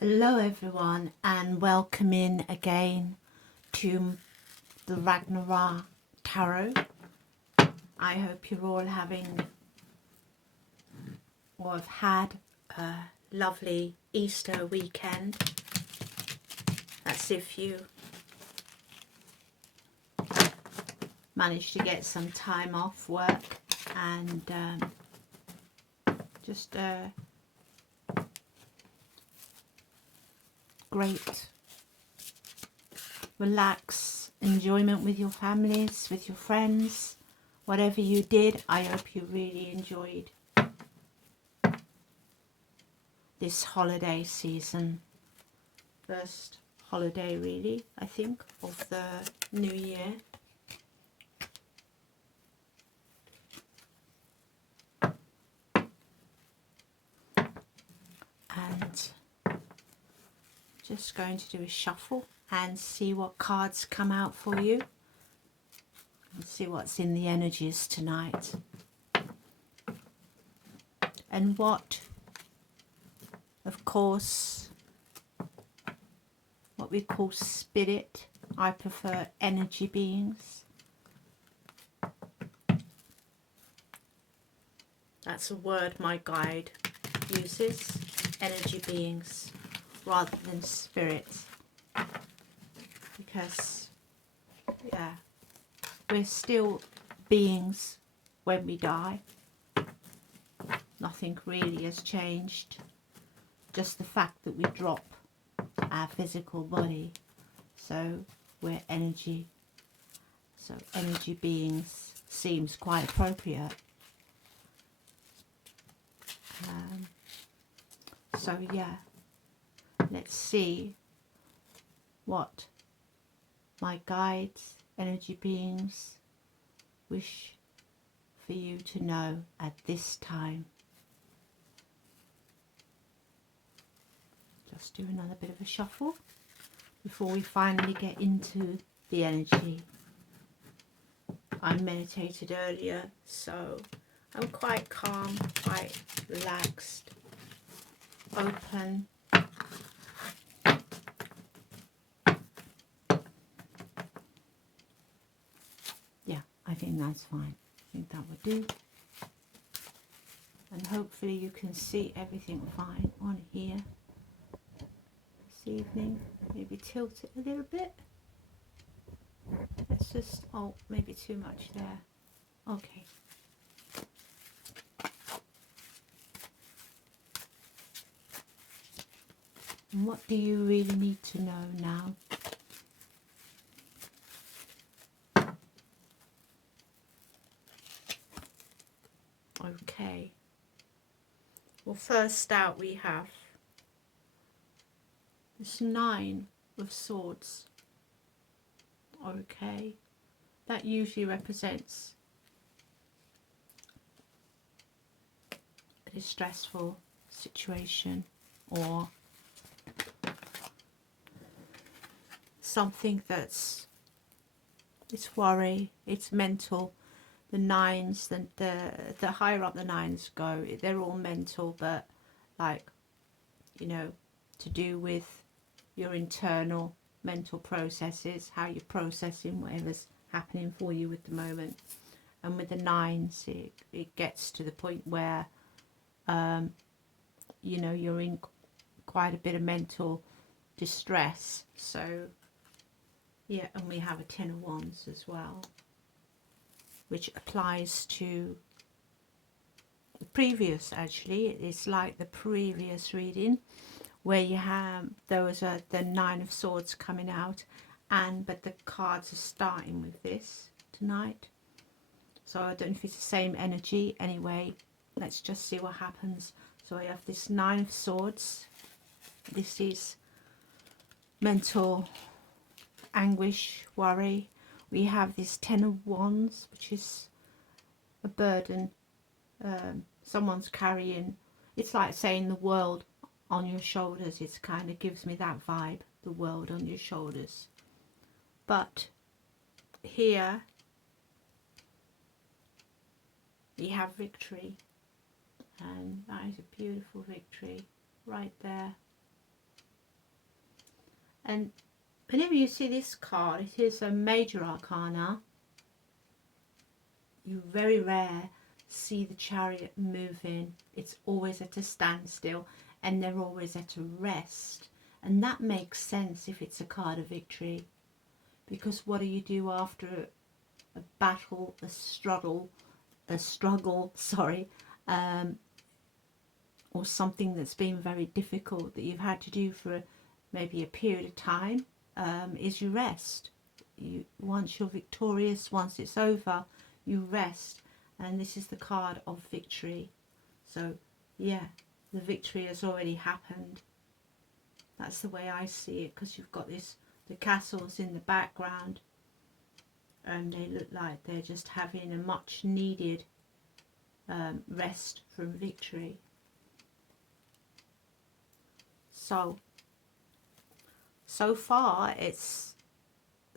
Hello everyone and welcome in again to the Ragnar-Ra Tarot. I hope you're all having or have had a lovely Easter weekend. That's if you managed to get some time off work and just great relax enjoyment with your families, with your friends, whatever you did. I hope you really enjoyed this holiday season, first holiday really I think of the new year. And just going to do a shuffle and see what cards come out for you and see what's in the energies tonight and what, of course, what we call spirit. I prefer energy beings. That's a word my guide uses, energy beings rather than spirits, because yeah, we're still beings when we die. Nothing really has changed, just the fact that we drop our physical body, so we're energy. So energy beings seems quite appropriate. So yeah, let's see what my guides, energy beings, wish for you to know at this time. Just do another bit of a shuffle before we finally get into the energy. I meditated earlier, so I'm quite calm, quite relaxed, open. Yeah, I think that's fine. I think that would do. And hopefully you can see everything fine on here this evening. Maybe tilt it a little bit. Let's just, oh, maybe too much there. Okay. And what do you really need to know now? Okay. Well, first out we have this 9 of Swords. Okay. That usually represents a distressful situation or something that's, it's worry, it's mental. The 9s, the higher up the 9s go, they're all mental, but like, you know, to do with your internal mental processes, how you're processing whatever's happening for you at the moment. And with the 9s, it gets to the point where you know, you're in quite a bit of mental distress. So yeah, and we have a 10 of Wands as well, which applies to the previous, actually. It's like the previous reading where you have, there was the 9 of Swords coming out, but the cards are starting with this tonight. So I don't know if it's the same energy. Anyway, let's just see what happens. So I have this 9 of Swords. This is mental anguish, worry. We have this 10 of Wands, which is a burden someone's carrying. It's like saying the world on your shoulders. It kind of gives me that vibe, the world on your shoulders. But here we have victory, and that is a beautiful victory right there. And whenever you see this card, it is a major arcana. You very rare see the Chariot moving. It's always at a standstill, and they're always at a rest. And that makes sense if it's a card of victory, because what do you do after a battle, a struggle, sorry, or something that's been very difficult that you've had to do for maybe a period of time, is you rest. Once you're victorious, once it's over, you rest. And this is the card of victory. So yeah, the victory has already happened. That's the way I see it, because you've got the castles in the background, and they look like they're just having a much needed rest from victory. So far it's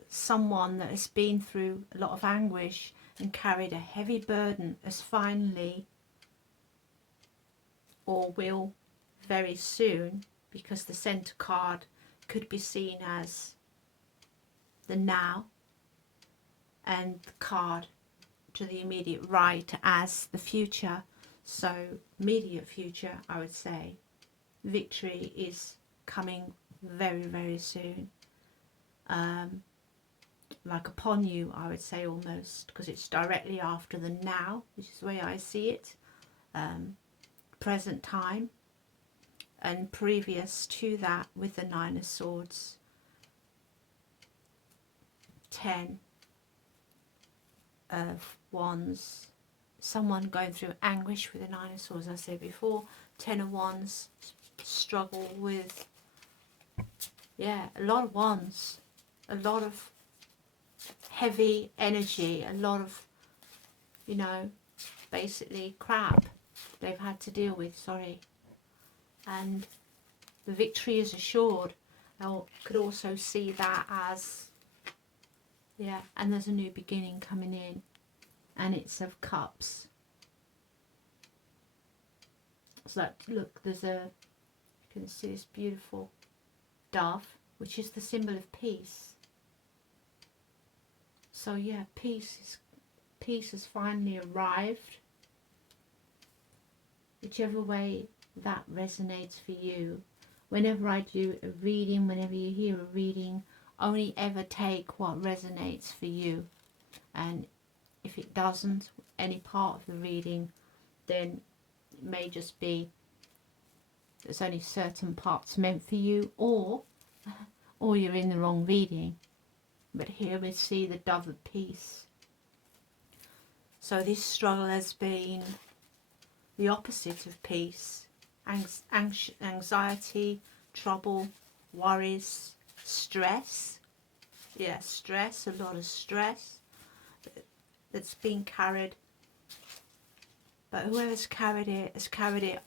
someone that has been through a lot of anguish and carried a heavy burden has finally, or will very soon, because the center card could be seen as the now, and the card to the immediate right as the future. So immediate future, I would say victory is coming very, very soon, like upon you, I would say, almost, because it's directly after the now, which is the way I see it, present time, and previous to that with the Nine of Swords, 10 of Wands, someone going through anguish with the Nine of Swords, as I said before. 10 of Wands, struggle with, yeah, a lot of wands, a lot of heavy energy, a lot of, you know, basically crap they've had to deal with, sorry. And the victory is assured. I could also see that as, yeah, and there's a new beginning coming in, and it's of Cups. So look, there's a, you can see this beautiful dove, which is the symbol of peace. So yeah, peace has finally arrived. Whichever way that resonates for you. Whenever I do a reading, whenever you hear a reading, only ever take what resonates for you. And if it doesn't, any part of the reading, then it may just be there's only certain parts meant for you, or you're in the wrong reading. But here we see the Dove of Peace. So this struggle has been the opposite of peace. Anxiety, trouble, worries, stress. Yeah, stress, a lot of stress that's been carried. But whoever's carried it has carried it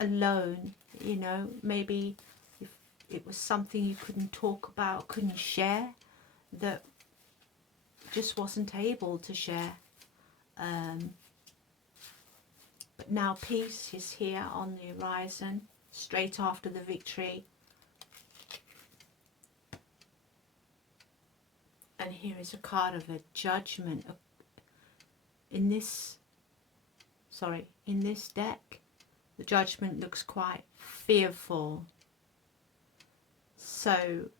alone. You know, maybe if it was something you couldn't talk about, couldn't share, that just wasn't able to share. But now peace is here on the horizon, straight after the victory. And here is a card of a judgment. In this deck, the judgment looks quite fearful. So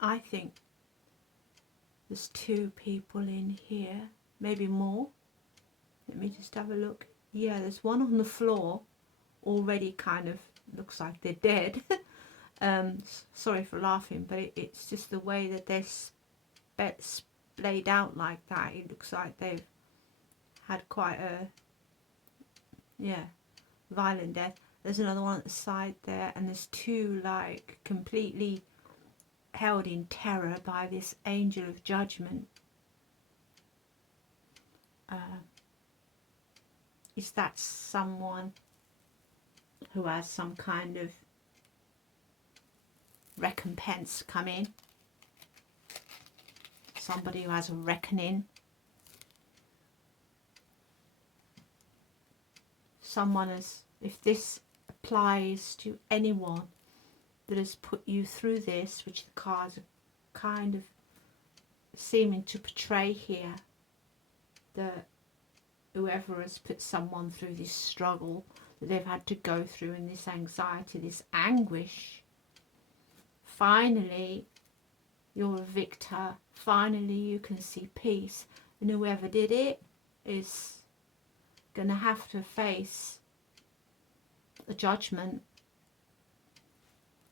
I think there's 2 people in here, maybe more. Let me just have a look. Yeah, there's one on the floor, already kind of looks like they're dead. Sorry for laughing, but it's just the way that they're splayed out like that. It looks like they've had quite a, yeah, violent death. There's another one at the side there, and there's 2 like completely held in terror by this angel of judgment. Is that someone who has some kind of recompense coming? Somebody who has a reckoning? Someone has, if this applies to anyone that has put you through this, which the cards are kind of seeming to portray here, that whoever has put someone through this struggle that they've had to go through, and this anxiety, this anguish, finally you're a victor. Finally you can see peace, and whoever did it is going to have to face a judgment.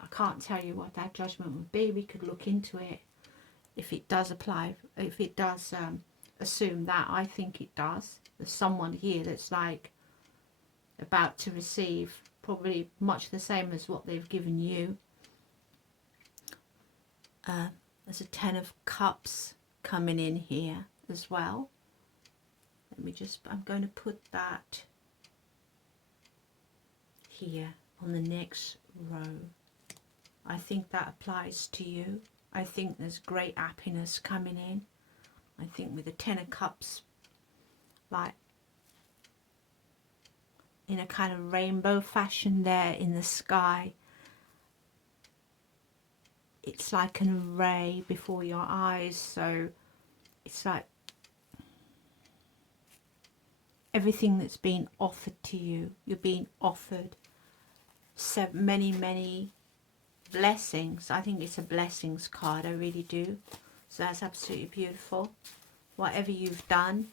I can't tell you what that judgment would be. We could look into it if it does apply, if it does assume that. I think it does. There's someone here that's like about to receive probably much the same as what they've given you. There's a 10 of Cups coming in here as well. Let me just, I'm going to put that here on the next row. I think that applies to you. I think there's great happiness coming in. I think with the 10 of Cups, like in a kind of rainbow fashion there in the sky, it's like an array before your eyes. So it's like everything that's been offered to you, you're being offered so many blessings. I think it's a blessings card, I really do. So that's absolutely beautiful. Whatever you've done,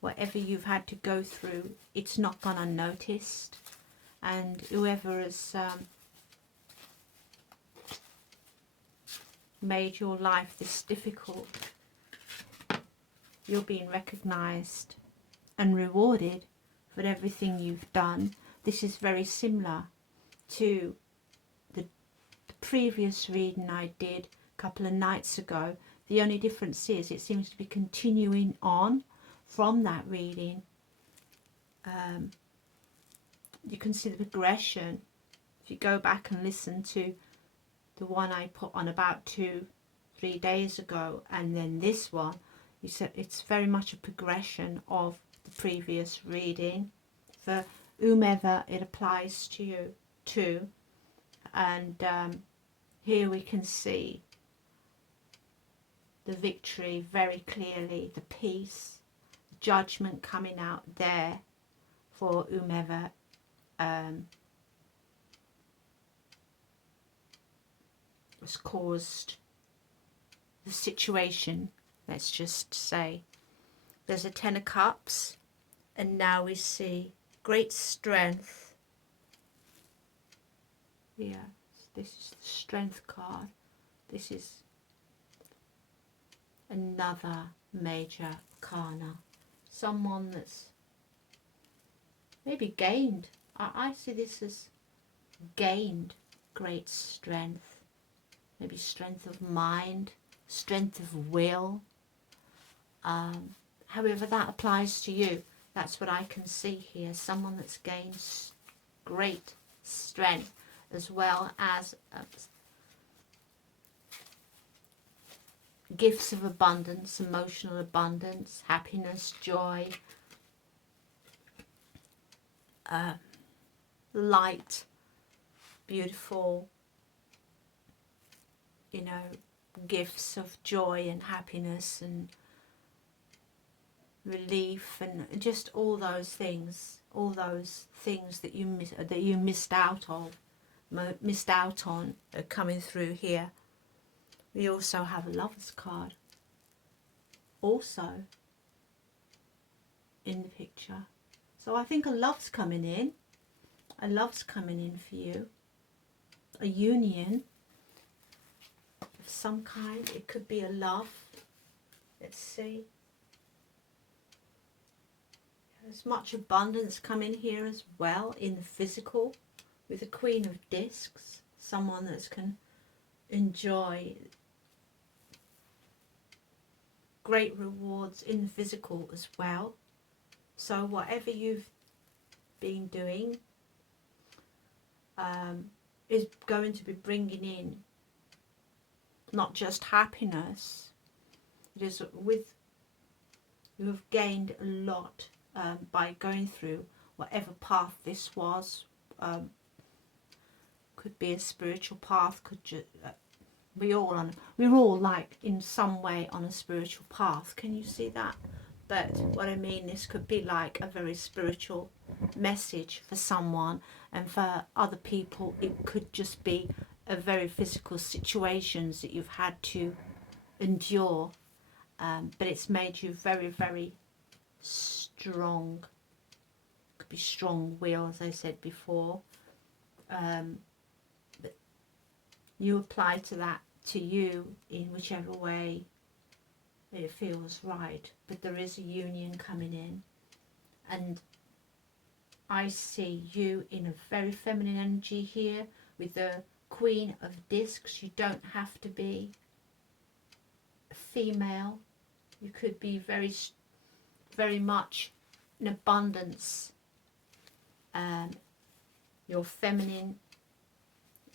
whatever you've had to go through, it's not gone unnoticed. And whoever has made your life this difficult, you're being recognized and rewarded for everything you've done. This is very similar to the previous reading I did a couple of nights ago. The only difference is it seems to be continuing on from that reading. You can see the progression. If you go back and listen to the one I put on about 2-3 days ago, and then this one, you said it's very much a progression of the previous reading for whomever it applies to you too. And here we can see the victory very clearly, the peace, judgment coming out there for whomever has caused the situation. Let's just say there's a 10 of Cups, and now we see great strength. Yeah, this is the Strength card. This is another major arcana. Someone that's maybe gained. I see this as gained great strength. Maybe strength of mind, strength of will. However that applies to you, that's what I can see here. Someone that's gained great strength, as well as gifts of abundance, emotional abundance, happiness, joy, light, beautiful, you know, gifts of joy and happiness and relief, and just all those things that you missed out on are coming through here. We also have a Lover's card also in the picture. So I think a love's coming in. A love's coming in for you. A union of some kind. It could be a love. Let's see. There's much abundance coming here as well in the physical with the Queen of Discs. Someone that can enjoy great rewards in the physical as well. So whatever you've been doing is going to be bringing in not just happiness. It is with, you have gained a lot by going through whatever path this was. Could be a spiritual path, could just we're all like in some way on a spiritual path. Can you see that? But what I mean, this could be like a very spiritual message for someone, and for other people it could just be a very physical situations that you've had to endure, but it's made you very, very strong. Could be strong will, as I said before. But you apply to that to you in whichever way it feels right, but there is a union coming in, and I see you in a very feminine energy here with the Queen of Discs. You don't have to be a female, you could be very, very much in abundance. You're feminine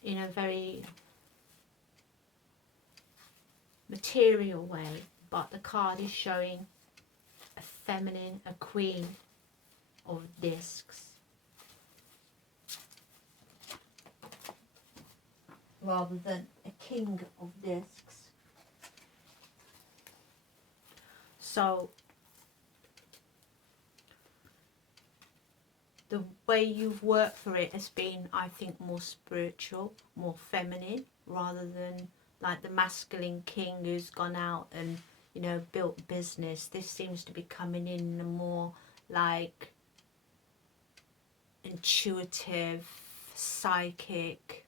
in a very material way, but the card is showing a feminine, a Queen of Discs, rather than a King of Discs. So the way you've worked for it has been, I think, more spiritual, more feminine, rather than like the masculine king who's gone out and, you know, built business. This seems to be coming in a more like intuitive, psychic,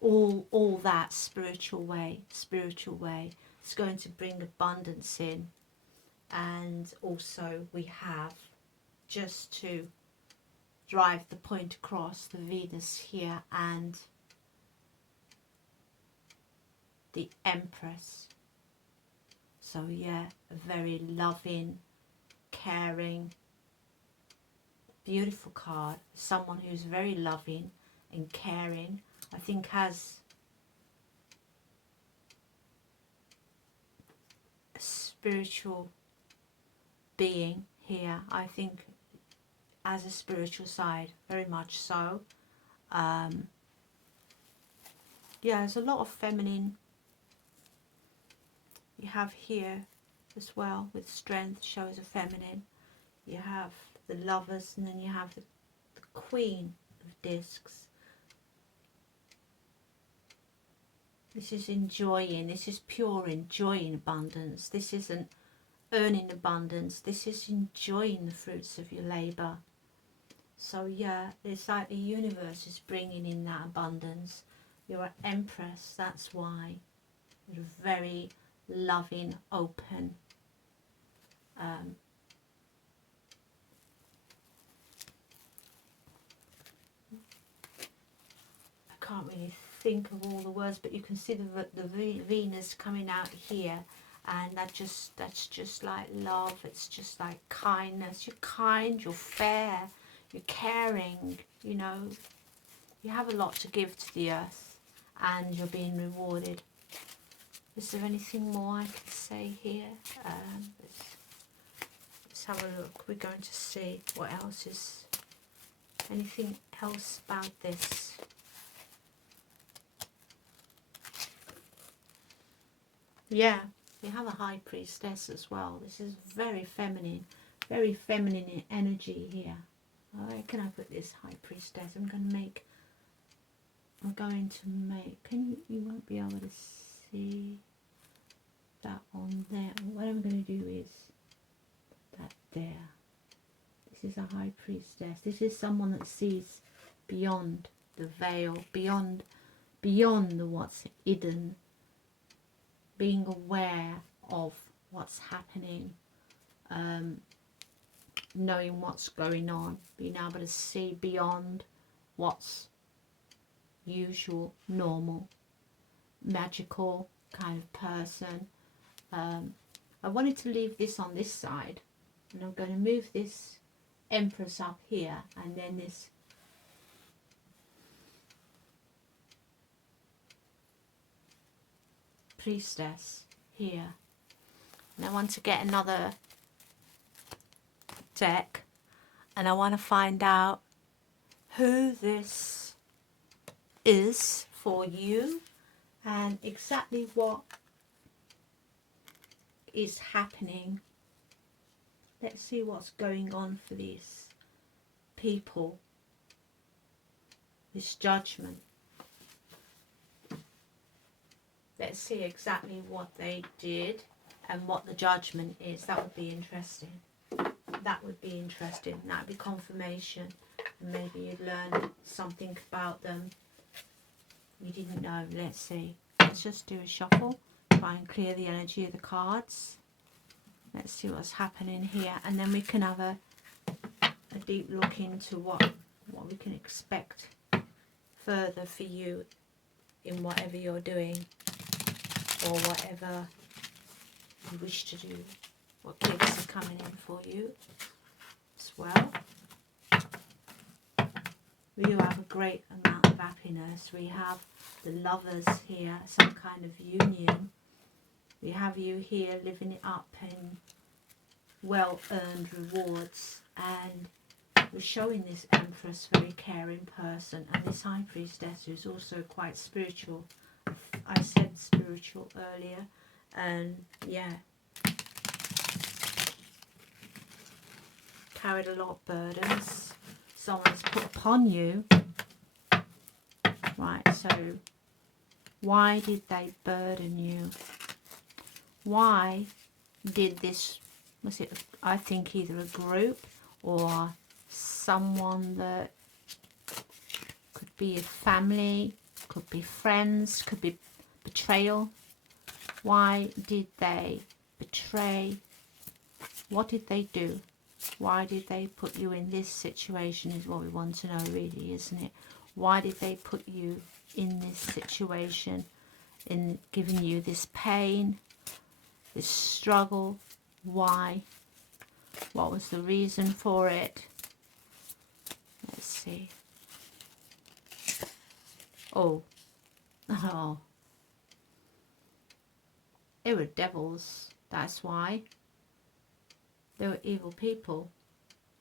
all that spiritual way. It's going to bring abundance in. And also we have, just to drive the point across, the Venus here and the Empress. So yeah, a very loving, caring, beautiful card. Someone who's very loving and caring, I think has a spiritual being here. I think as a spiritual side, very much so. Yeah, there's a lot of feminine you have here as well, with strength shows a feminine. You have the Lovers, and then you have the Queen of Discs. This is enjoying, this is pure enjoying abundance. This isn't earning abundance, this is enjoying the fruits of your labour. So yeah, it's like the universe is bringing in that abundance. You're an Empress, that's why. You're very loving, open. I can't really think of all the words, but you can see the Venus coming out here, and that's just like love. It's just like kindness. You're kind, you're fair, you're caring, you know, you have a lot to give to the earth, and you're being rewarded. Is there anything more I can say here? Let's have a look. We're going to see what else is, anything else about this. Yeah, we have a High Priestess as well. This is very feminine in energy here. Where can I put this High Priestess? I'm going to make, can you won't be able to see that on there. What I'm going to do is put that there. This is a High Priestess. This is someone that sees beyond the veil, beyond the what's hidden, being aware of what's happening, knowing what's going on, being able to see beyond what's usual, normal, magical kind of person. I wanted to leave this on this side, and I'm going to move this Empress up here, and then this Priestess here. And I want to get another deck, and I want to find out who this is for you and exactly what is happening. Let's see what's going on for these people, this judgment. Let's see exactly what they did and what the judgment is. That would be interesting. That would be interesting. That would be confirmation. And maybe you'd learn something about them you didn't know. Let's see. Let's just do a shuffle. Try and clear the energy of the cards. Let's see what's happening here. And then we can have a deep look into what we can expect further for you in whatever you're doing or whatever you wish to do. What gifts are coming in for you as well. We do have a great amount of happiness. We have the lovers here, some kind of union. We have you here living it up in well-earned rewards, and we're showing this Empress, very caring person, and this High Priestess who's also quite spiritual. I said spiritual earlier, and yeah, carried a lot of burdens someone's put upon you. Right, so why did they burden you? Why did this, was it, I think either a group or someone that could be a family, could be friends, could be betrayal. Why did they betray? What did they do? Why did they put you in this situation is what we want to know, really, isn't it? Why did they put you in this situation, in giving you this pain, this struggle? Why? What was the reason for it? Let's see. Oh. They were devils, that's why. They were evil people.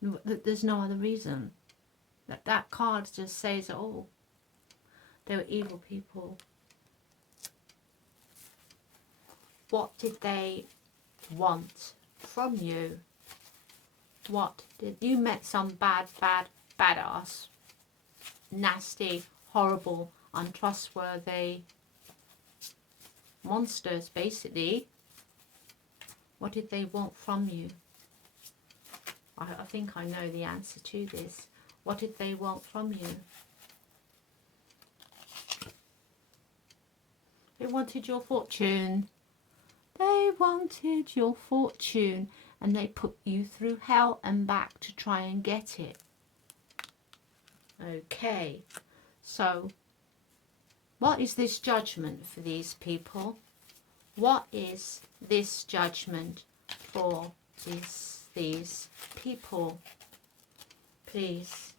There's no other reason. That card just says it all. They were evil people. What did they want from you? What did you met some badass, nasty, horrible, untrustworthy monsters, basically. What did they want from you? I think I know the answer to this. What did they want from you? They wanted your fortune. They wanted your fortune, and they put you through hell and back to try and get it. Okay, so what is this judgment for these people? What is this judgment for these people? Please,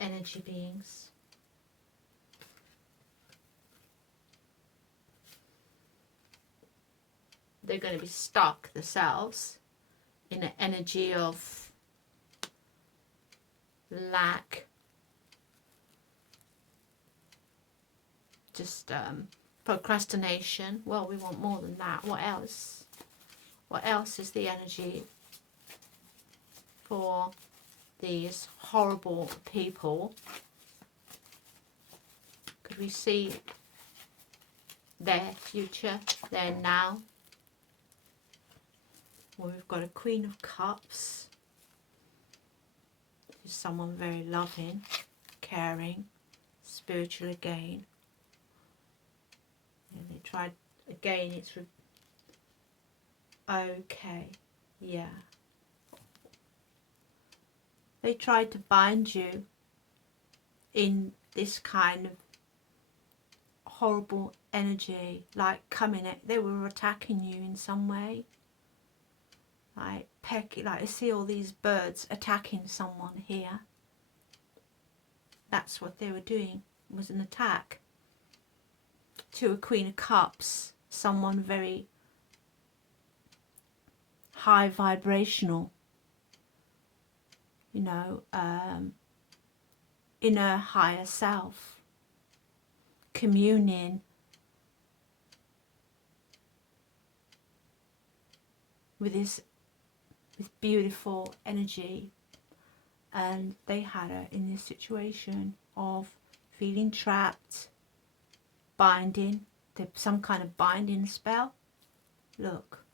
energy beings. They're going to be stuck themselves in an energy of lack, just procrastination. Well, we want more than that. What else? What else is the energy for these horrible people? Could we see their future, their now? Well, we've got a Queen of Cups. Who's someone very loving, caring, spiritual again. And they tried again, it's okay, yeah. They tried to bind you in this kind of horrible energy, like coming at, they were attacking you in some way. Like pecking, like I see all these birds attacking someone here. That's what they were doing, was an attack. To a Queen of Cups, someone very high vibrational, you know, inner higher self, communing with this beautiful energy. And they had her in this situation of feeling trapped, binding, some kind of binding spell. Look,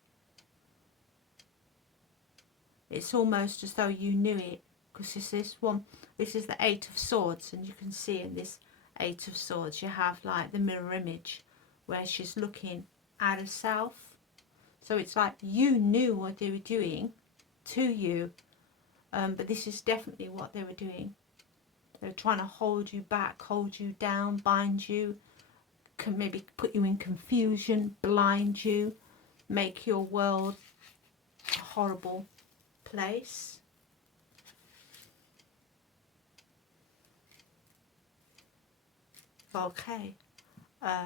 it's almost as though you knew it, because this is the Eight of Swords, and you can see in this Eight of Swords you have like the mirror image where she's looking at herself. So it's like you knew what they were doing to you, but this is definitely what they were doing. They were trying to hold you back, hold you down, bind you, can maybe put you in confusion, blind you, make your world a horrible place. Okay. But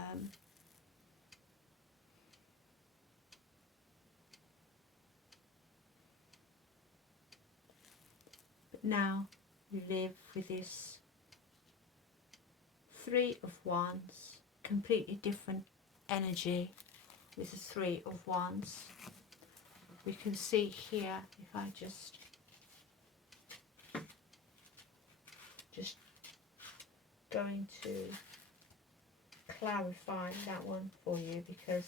now you live with this Three of Wands, completely different energy with the Three of Wands. We can see here, if I just going to clarify that one for you, because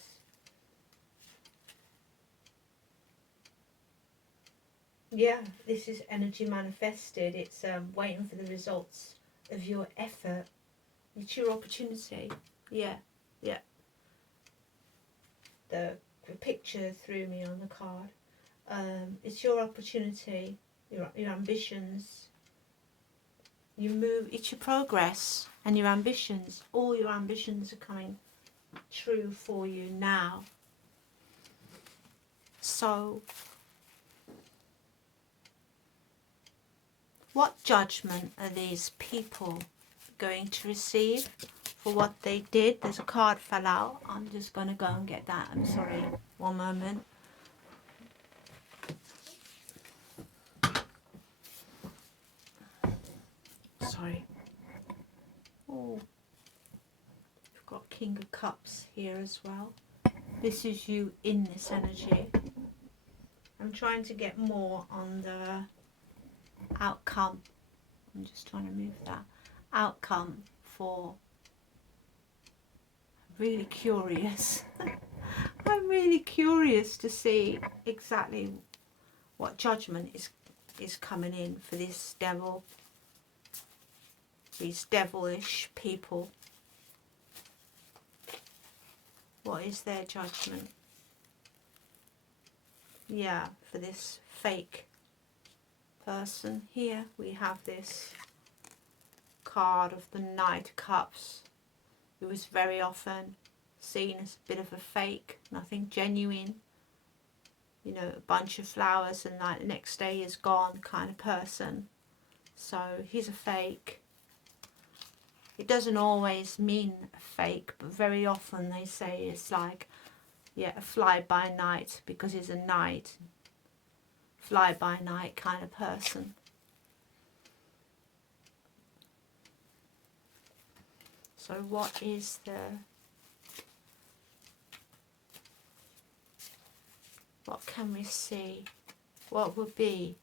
yeah, this is energy manifested. It's waiting for the results of your effort. It's your opportunity. Yeah, yeah. The picture threw me on the card. It's your opportunity, your ambitions. You move, it's your progress and your ambitions. All your ambitions are coming true for you now. So, what judgment are these people going to receive for what they did? There's a card fell out. I'm just going to go and get that. I'm sorry. One moment. Sorry. Oh, we've got King of Cups here as well. This is you in this energy. I'm trying to get more on the outcome. I'm just trying to move that outcome for. Really curious. I'm really curious to see exactly what judgment is coming in for this devil, these devilish people. What is their judgment? Yeah, for this fake person. Here we have this card of the Knight of Cups, who is very often seen as a bit of a fake, nothing genuine, you know, a bunch of flowers and like the next day is gone kind of person. So he's a fake. It doesn't always mean a fake, but very often they say it's like, yeah, a fly-by-night, because he's a knight, fly-by-night kind of person. So what is what can we see? What would be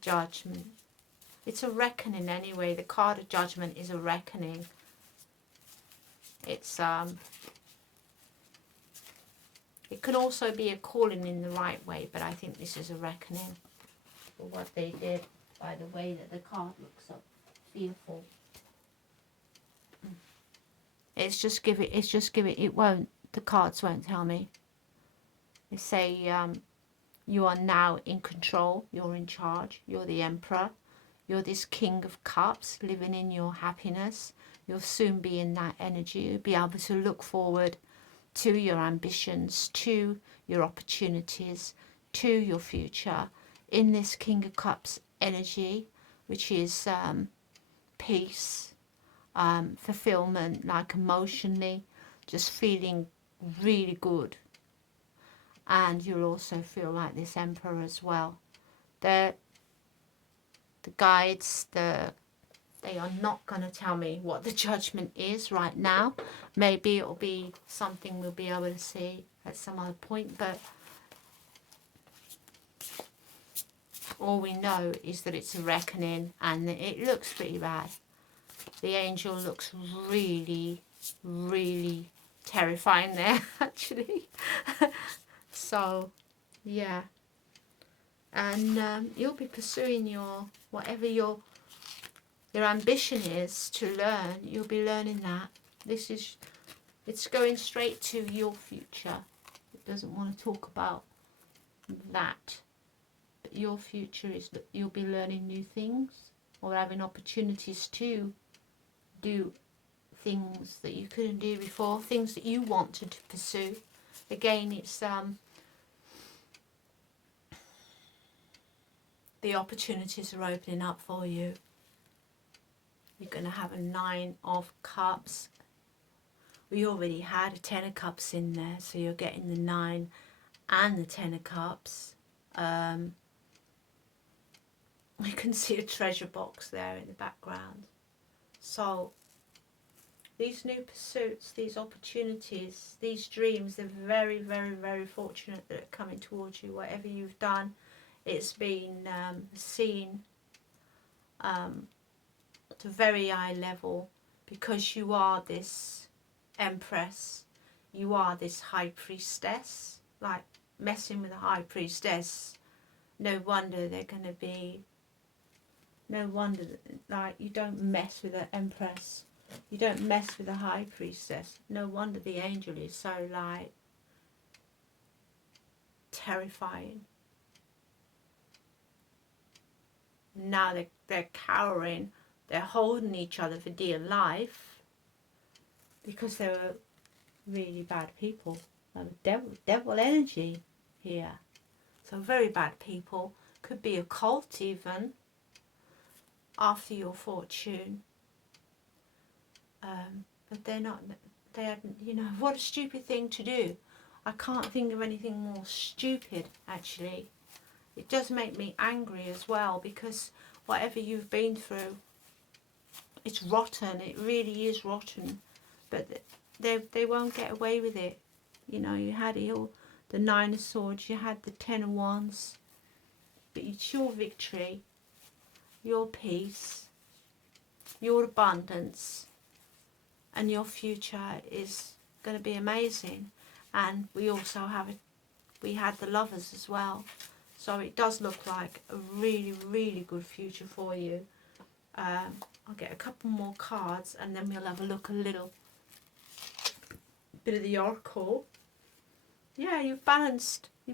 judgment? It's a reckoning anyway. The card of judgment is a reckoning. It's it can also be a calling in the right way, but I think this is a reckoning for what they did, by the way that the card looks so fearful. It's just give it, it won't, the cards won't tell me. They say you are now in control, you're in charge, you're the emperor, you're this King of Cups, living in your happiness. You'll soon be in that energy. You'll be able to look forward to your ambitions, to your opportunities, to your future in this King of Cups energy, which is peace, fulfillment, like emotionally, just feeling really good. and you'll also feel like this Emperor as well. The guides, they are not going to tell me what the judgment is right now. Maybe it'll be something we'll be able to see at some other point, but all we know is that it's a reckoning, and it looks pretty bad. The angel looks really, really terrifying there, actually. So, yeah. And you'll be pursuing whatever your ambition is to learn. You'll be learning that. It's going straight to your future. It doesn't want to talk about that. But your future is that you'll be learning new things, or having opportunities to do things that you couldn't do before, things that you wanted to pursue. Again, it's the opportunities are opening up for you. You're going to have a 9 of Cups. We already had a 10 of Cups in there, so you're getting the 9 and the 10 of Cups. You can see a treasure box there in the background. So these new pursuits, these opportunities, these dreams, they're very, very, very fortunate that are coming towards you. Whatever you've done, it's been seen at a very high level, because you are this Empress, you are this High Priestess. Like, messing with a High Priestess, no wonder they're going to be, no wonder, like, you don't mess with an Empress, you don't mess with a High Priestess. No wonder the angel is so, like, terrifying. Now they're cowering, they're holding each other for dear life, because they were really bad people. Devil energy here. So very bad people. Could be a cult even, after your fortune. But they're not, they hadn't, you know, what a stupid thing to do. I can't think of anything more stupid, actually. It does make me angry as well, because whatever you've been through, it's rotten. It really is rotten. But they won't get away with it. You know, you had the 9 of Swords, you had the 10 of Wands. But it's your victory, your peace, your abundance, and your future is going to be amazing. And we also we had the Lovers as well. So it does look like a really, really good future for you. I'll get a couple more cards, and then we'll have a look a little bit of the Oracle. Yeah, you've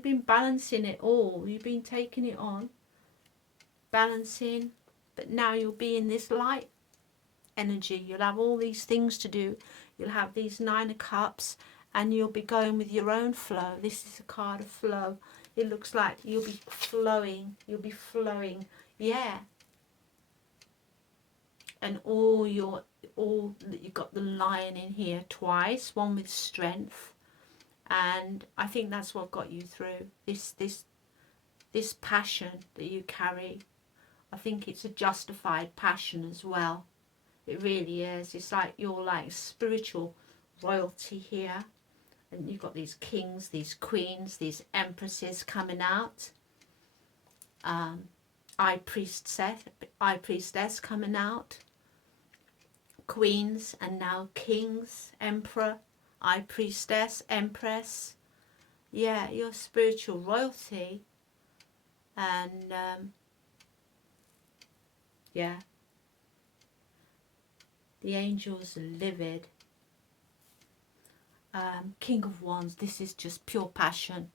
been balancing it all. You've been taking it on, balancing, but now you'll be in this light energy. You'll have all these things to do. You'll have these 9 of Cups, and you'll be going with your own flow. This is a card of flow. It looks like you'll be flowing. You'll be flowing. Yeah. And you've got the Lion in here twice. One with strength. And I think that's what got you through. This passion that you carry. I think it's a justified passion as well. It really is. It's like you're like spiritual royalty here. And you've got these kings, these queens, these empresses coming out. High priestess coming out. Queens, and now kings, emperor, high priestess, empress. Yeah, you're spiritual royalty. And yeah, the angels are livid. King of Wands, this is just pure passion.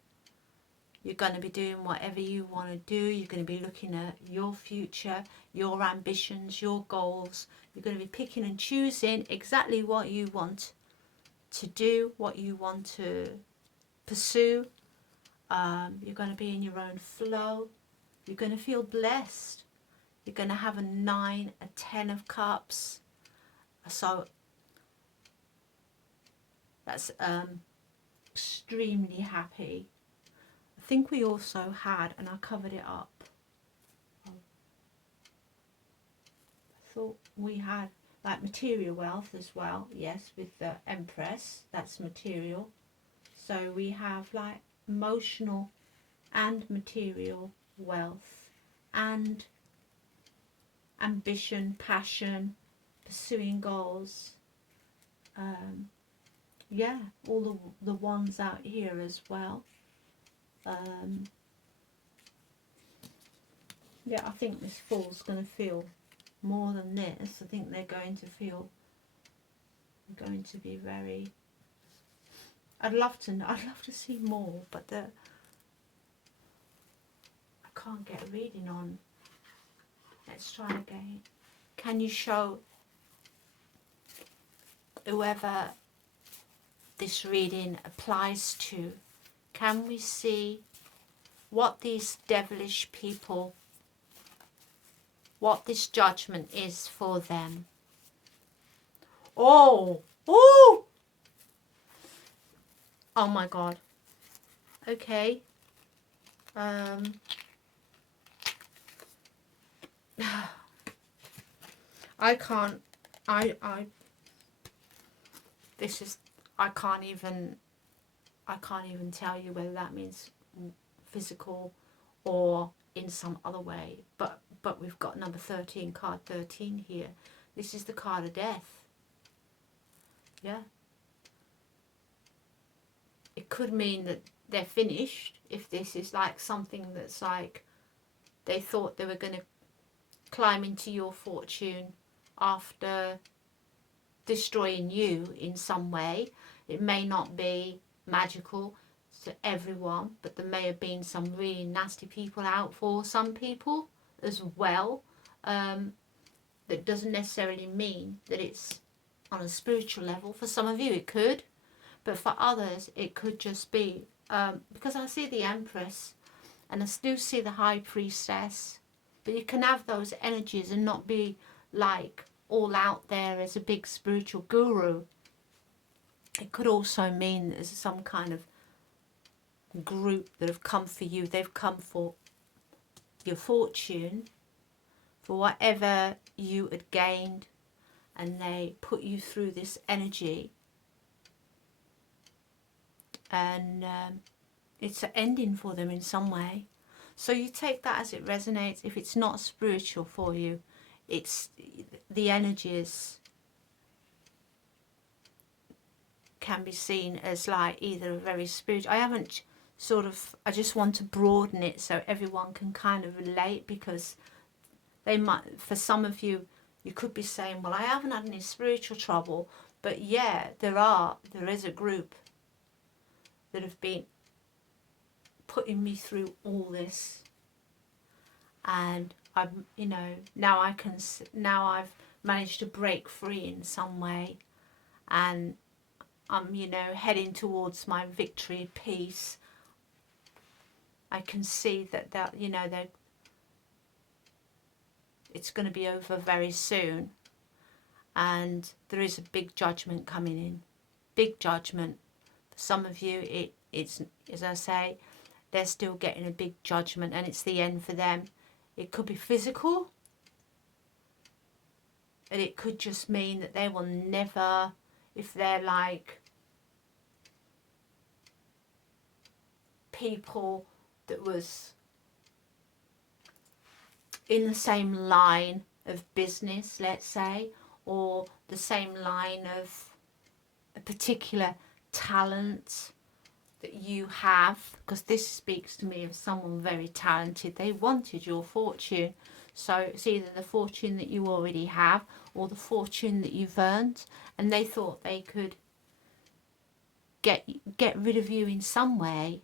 You're going to be doing whatever you want to do. You're going to be looking at your future, your ambitions, your goals. You're going to be picking and choosing exactly what you want to do, what you want to pursue. You're going to be in your own flow. You're going to feel blessed. You're going to have a 9, a 10 of Cups. So that's extremely happy. think we also had, and I covered it up, I thought we had like material wealth as well. Yes, with the Empress, that's material. So we have like emotional and material wealth and ambition, passion, pursuing goals. Yeah, all the ones out here as well. Yeah, I think this Fool's going to feel more than this. I think they're going to feel, going to be very, I'd love to see more, but I can't get a reading on. Let's try again. Can you show whoever this reading applies to? Can we see what these devilish people, what this judgment is for them? Oh, oh, oh my God. Okay. I can't, this is, I can't even tell you whether that means physical or in some other way, but we've got number 13, card 13 here. This is the card of death. Yeah. It could mean that they're finished, if this is like something that's like they thought they were going to climb into your fortune after destroying you in some way. It may not be magical to everyone, but there may have been some really nasty people out for some people as well. That doesn't necessarily mean that it's on a spiritual level. For some of you it could, but for others it could just be because I see the Empress and I do see the High Priestess, but you can have those energies and not be like all out there as a big spiritual guru. It could also mean there's some kind of group that have come for you. They've come for your fortune, for whatever you had gained, and they put you through this energy, and it's an ending for them in some way. So you take that as it resonates. If it's not spiritual for you, it's the energies can be seen as like either very spiritual. I just want to broaden it so everyone can kind of relate, because they might, for some of you, you could be saying, well, I haven't had any spiritual trouble, but yeah, there is a group that have been putting me through all this, and I'm, now I've managed to break free in some way, and I'm, heading towards my victory, peace. I can see that it's going to be over very soon, and there is a big judgment coming in. Big judgment. For some of you, it's, as I say, they're still getting a big judgment, and it's the end for them. It could be physical, and it could just mean that they will never, if they're like people that was in the same line of business, let's say, or the same line of a particular talent that you have, because this speaks to me of someone very talented. They wanted your fortune, so it's either the fortune that you already have or the fortune that you've earned, and they thought they could get rid of you in some way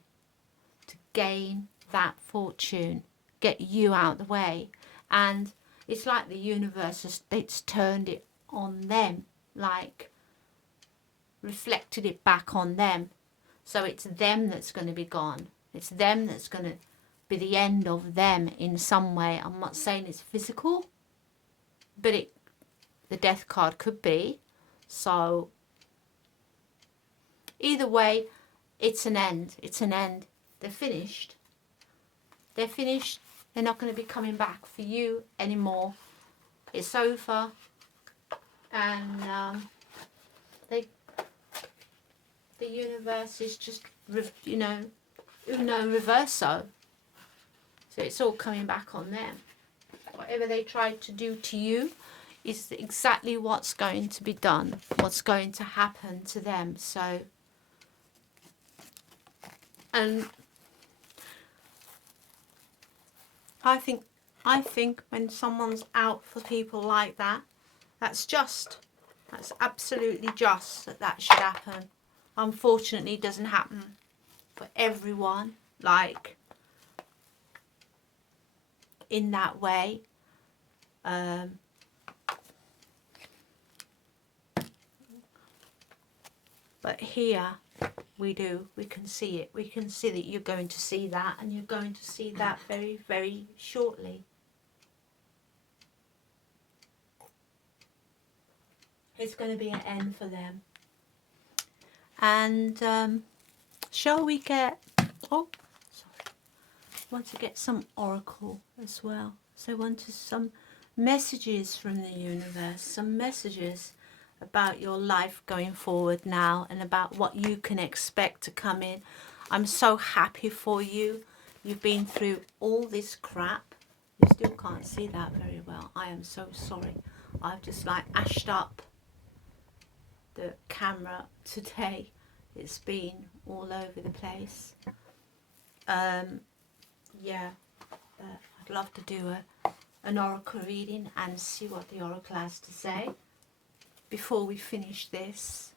to gain that fortune, get you out of the way. And it's like the universe it's turned it on them, like reflected it back on them. So it's them that's going to be gone. It's them that's going to be the end of them in some way. I'm not saying it's physical, but the death card could be. So either way, it's an end. It's an end. They're finished. They're finished. They're not going to be coming back for you anymore. It's over. And the universe is just, you know, uno reverso. So it's all coming back on them. Whatever they tried to do to you is exactly what's going to be done, what's going to happen to them. So, and I think when someone's out for people like that, that's absolutely just that should happen. Unfortunately, it doesn't happen for everyone, like, in that way. But here we can see it. We can see that you're going to see that, and you're going to see that very, very shortly. It's going to be an end for them. And shall we get, oh, sorry, I want to get some oracle as well. So I want some messages from the universe, some messages about your life going forward now, and about what you can expect to come in. I'm so happy for you. You've been through all this crap. You still can't see that very well. I am so sorry. I've just like ashed up the camera today. It's been all over the place. Yeah, I'd love to do an oracle reading and see what the oracle has to say before we finish this.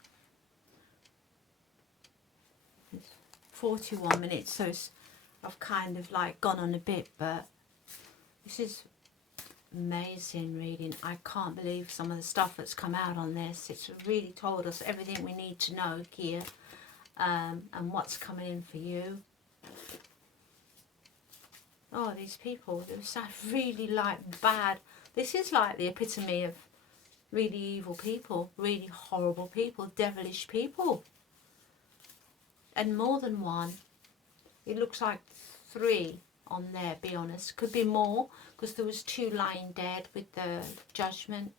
It's 41 minutes, so I've kind of like gone on a bit, but this is amazing reading. I can't believe some of the stuff that's come out on this. It's really told us everything we need to know here, and what's coming in for you. Oh, these people, they're so really like bad. This is like the epitome of really evil people, really horrible people, devilish people. And more than one. It looks like 3 on there, be honest. Could be more, because there was 2 lying dead with the judgment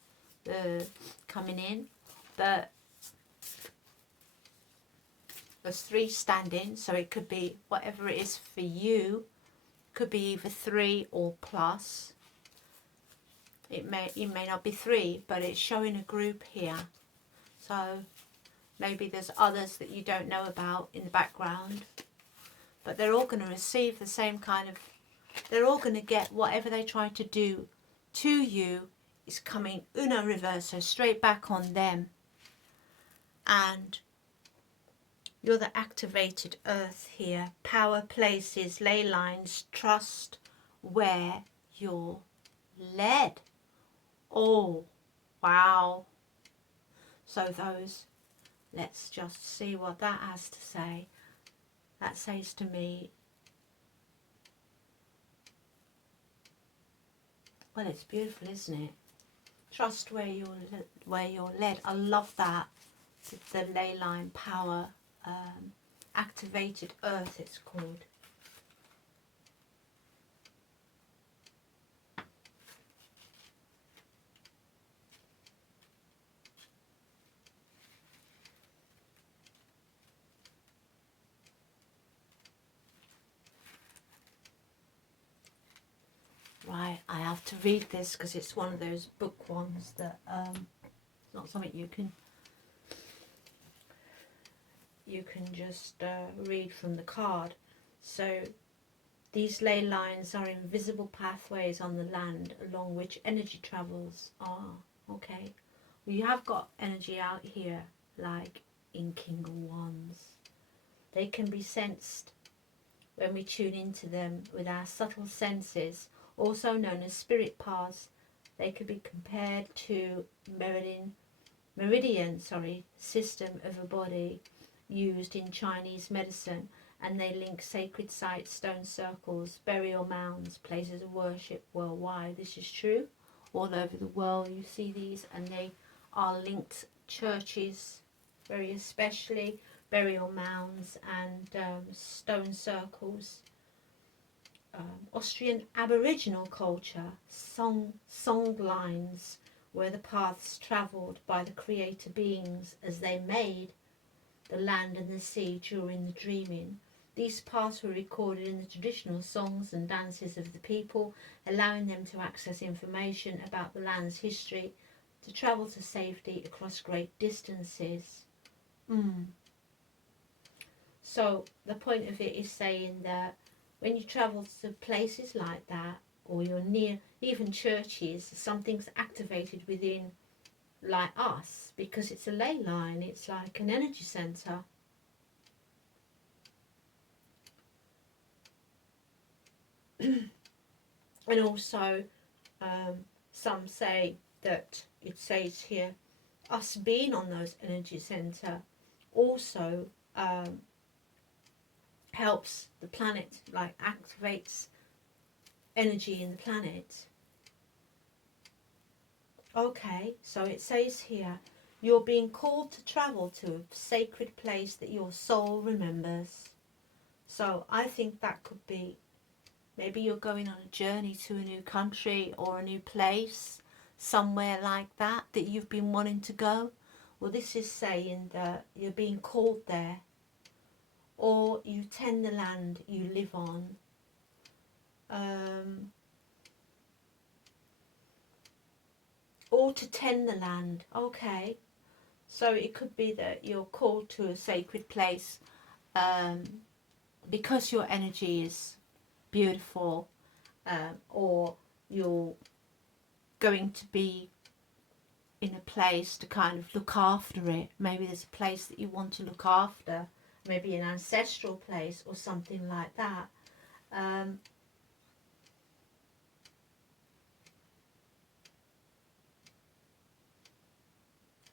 coming in. But there's 3 standing, so it could be whatever it is for you. Could be either 3 or plus. It may not be 3, but it's showing a group here. So maybe there's others that you don't know about in the background. But they're all going to receive the same kind of... They're all going to get whatever they try to do to you is coming uno reverso, straight back on them. And you're the activated earth here. Power, places, ley lines, trust where you're led. Oh, wow. So those, let's just see what that has to say. That says to me, well, it's beautiful, isn't it? Trust where you're led. I love that. The ley line power, activated earth, it's called. Right, I have to read this because it's one of those book ones that it's not something you can just read from the card. So these ley lines are invisible pathways on the land along which energy travels. Ah, okay. Well, you have got energy out here, like in King of Wands. They can be sensed when we tune into them with our subtle senses, also known as spirit paths. They could be compared to meridian system of a body used in Chinese medicine, and they link sacred sites, stone circles, burial mounds, places of worship worldwide. This is true. All over the world you see these, and they are linked churches, very especially burial mounds and stone circles. Austrian Aboriginal culture, song lines were the paths travelled by the creator beings as they made the land and the sea during the dreaming. These paths were recorded in the traditional songs and dances of the people, allowing them to access information about the land's history, to travel to safety across great distances. So the point of it is saying that when you travel to places like that, or you're near even churches, something's activated within, like us, because it's a ley line, it's like an energy centre. And also some say that it says here, us being on those energy centre also helps the planet, like activates energy in the planet. Okay, so it says here, you're being called to travel to a sacred place that your soul remembers. So I think that could be, maybe you're going on a journey to a new country or a new place, somewhere like that, that you've been wanting to go. Well, this is saying that you're being called there, or you tend the land you live on. Or to tend the land. Okay, so it could be that you're called to a sacred place because your energy is beautiful, or you're going to be in a place to kind of look after it. Maybe there's a place that you want to look after, maybe an ancestral place or something like that.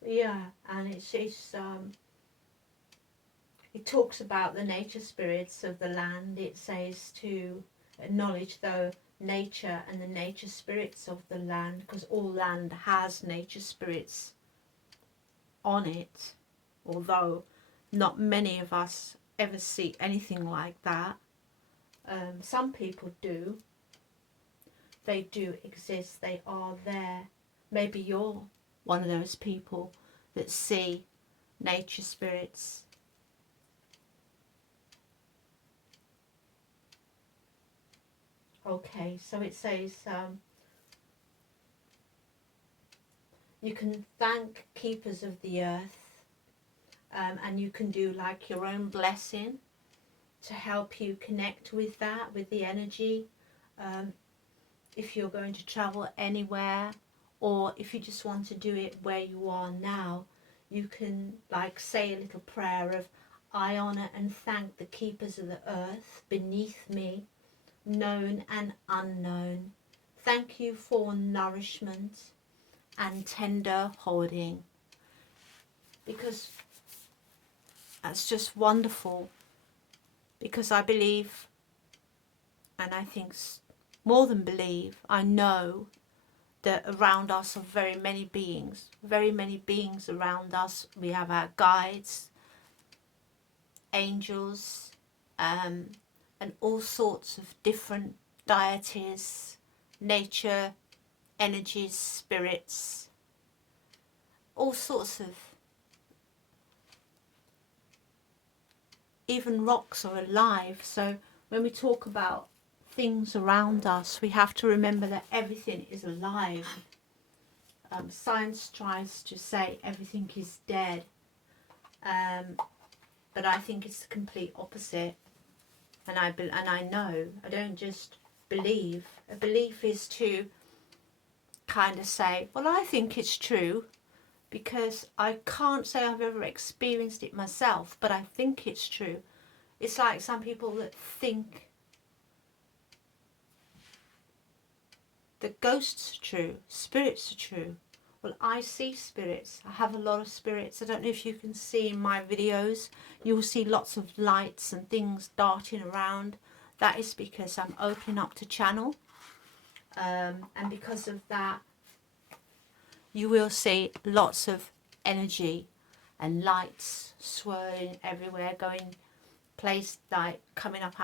Yeah, and it talks about the nature spirits of the land. It says to acknowledge the nature and the nature spirits of the land, because all land has nature spirits on it, although not many of us ever see anything like that. Some people do. They do exist. They are there. Maybe you're one of those people that see nature spirits. Okay, so it says you can thank keepers of the earth, and you can do like your own blessing to help you connect with that, with the energy. If you're going to travel anywhere, or if you just want to do it where you are now, you can like say a little prayer of, I honour and thank the keepers of the earth beneath me, known and unknown. Thank you for nourishment and tender holding. Because that's just wonderful. Because I believe, and I think more than believe, I know that around us are very many beings around us. We have our guides, angels, and all sorts of different deities, nature, energies, spirits, all sorts of, even rocks are alive. So when we talk about things around us, we have to remember that everything is alive. Science tries to say everything is dead, but I think it's the complete opposite. And I know, I don't just believe. A belief is to kind of say, well, I think it's true, because I can't say I've ever experienced it myself, but I think it's true. It's like some people that think that ghosts are true, spirits are true. Well, I see spirits. I have a lot of spirits. I don't know if you can see in my videos, you will see lots of lights and things darting around. That is because I'm opening up to channel. And because of that, you will see lots of energy and lights swirling everywhere, going place like coming up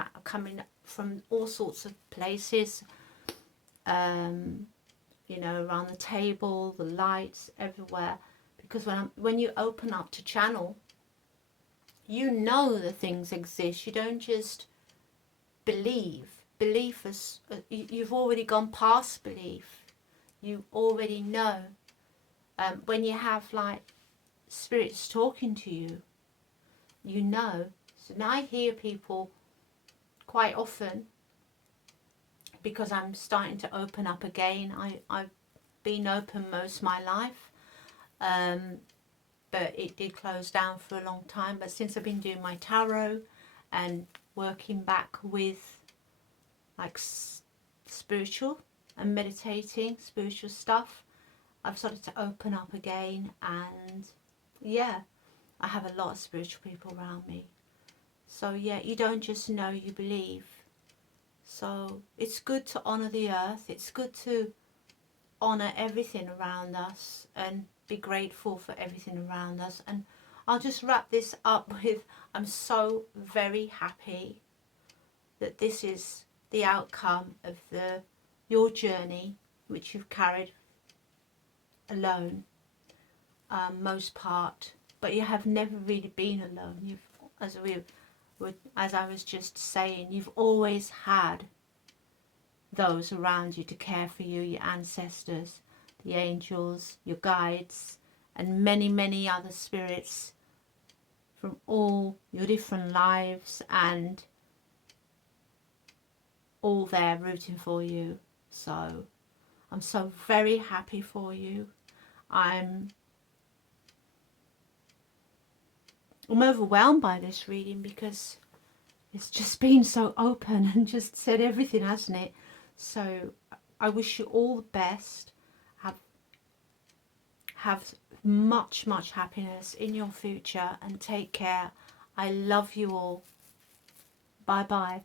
from all sorts of places, you know, around the table, the lights everywhere. Because when you open up to channel, you know the things exist. You don't just believe. Belief is, you've already gone past belief. You already know. When you have like spirits talking to you, you know. So now I hear people quite often, because I'm starting to open up again. I've been open most of my life, but it did close down for a long time. But since I've been doing my tarot and working back with like spiritual and meditating, spiritual stuff, I've started to open up again. And yeah, I have a lot of spiritual people around me. So yeah, you don't just know, you believe. So it's good to honour the earth. It's good to honour everything around us and be grateful for everything around us. And I'll just wrap this up with, I'm so very happy that this is the outcome of your journey, which you've carried alone, most part. But you have never really been alone. As I was just saying, you've always had those around you to care for you, your ancestors, the angels, your guides, and many, many other spirits from all your different lives, and all there rooting for you. So I'm so very happy for you. I'm overwhelmed by this reading because it's just been so open and just said everything, hasn't it? So I wish you all the best. Have much, much happiness in your future, and take care. I love you all. Bye bye.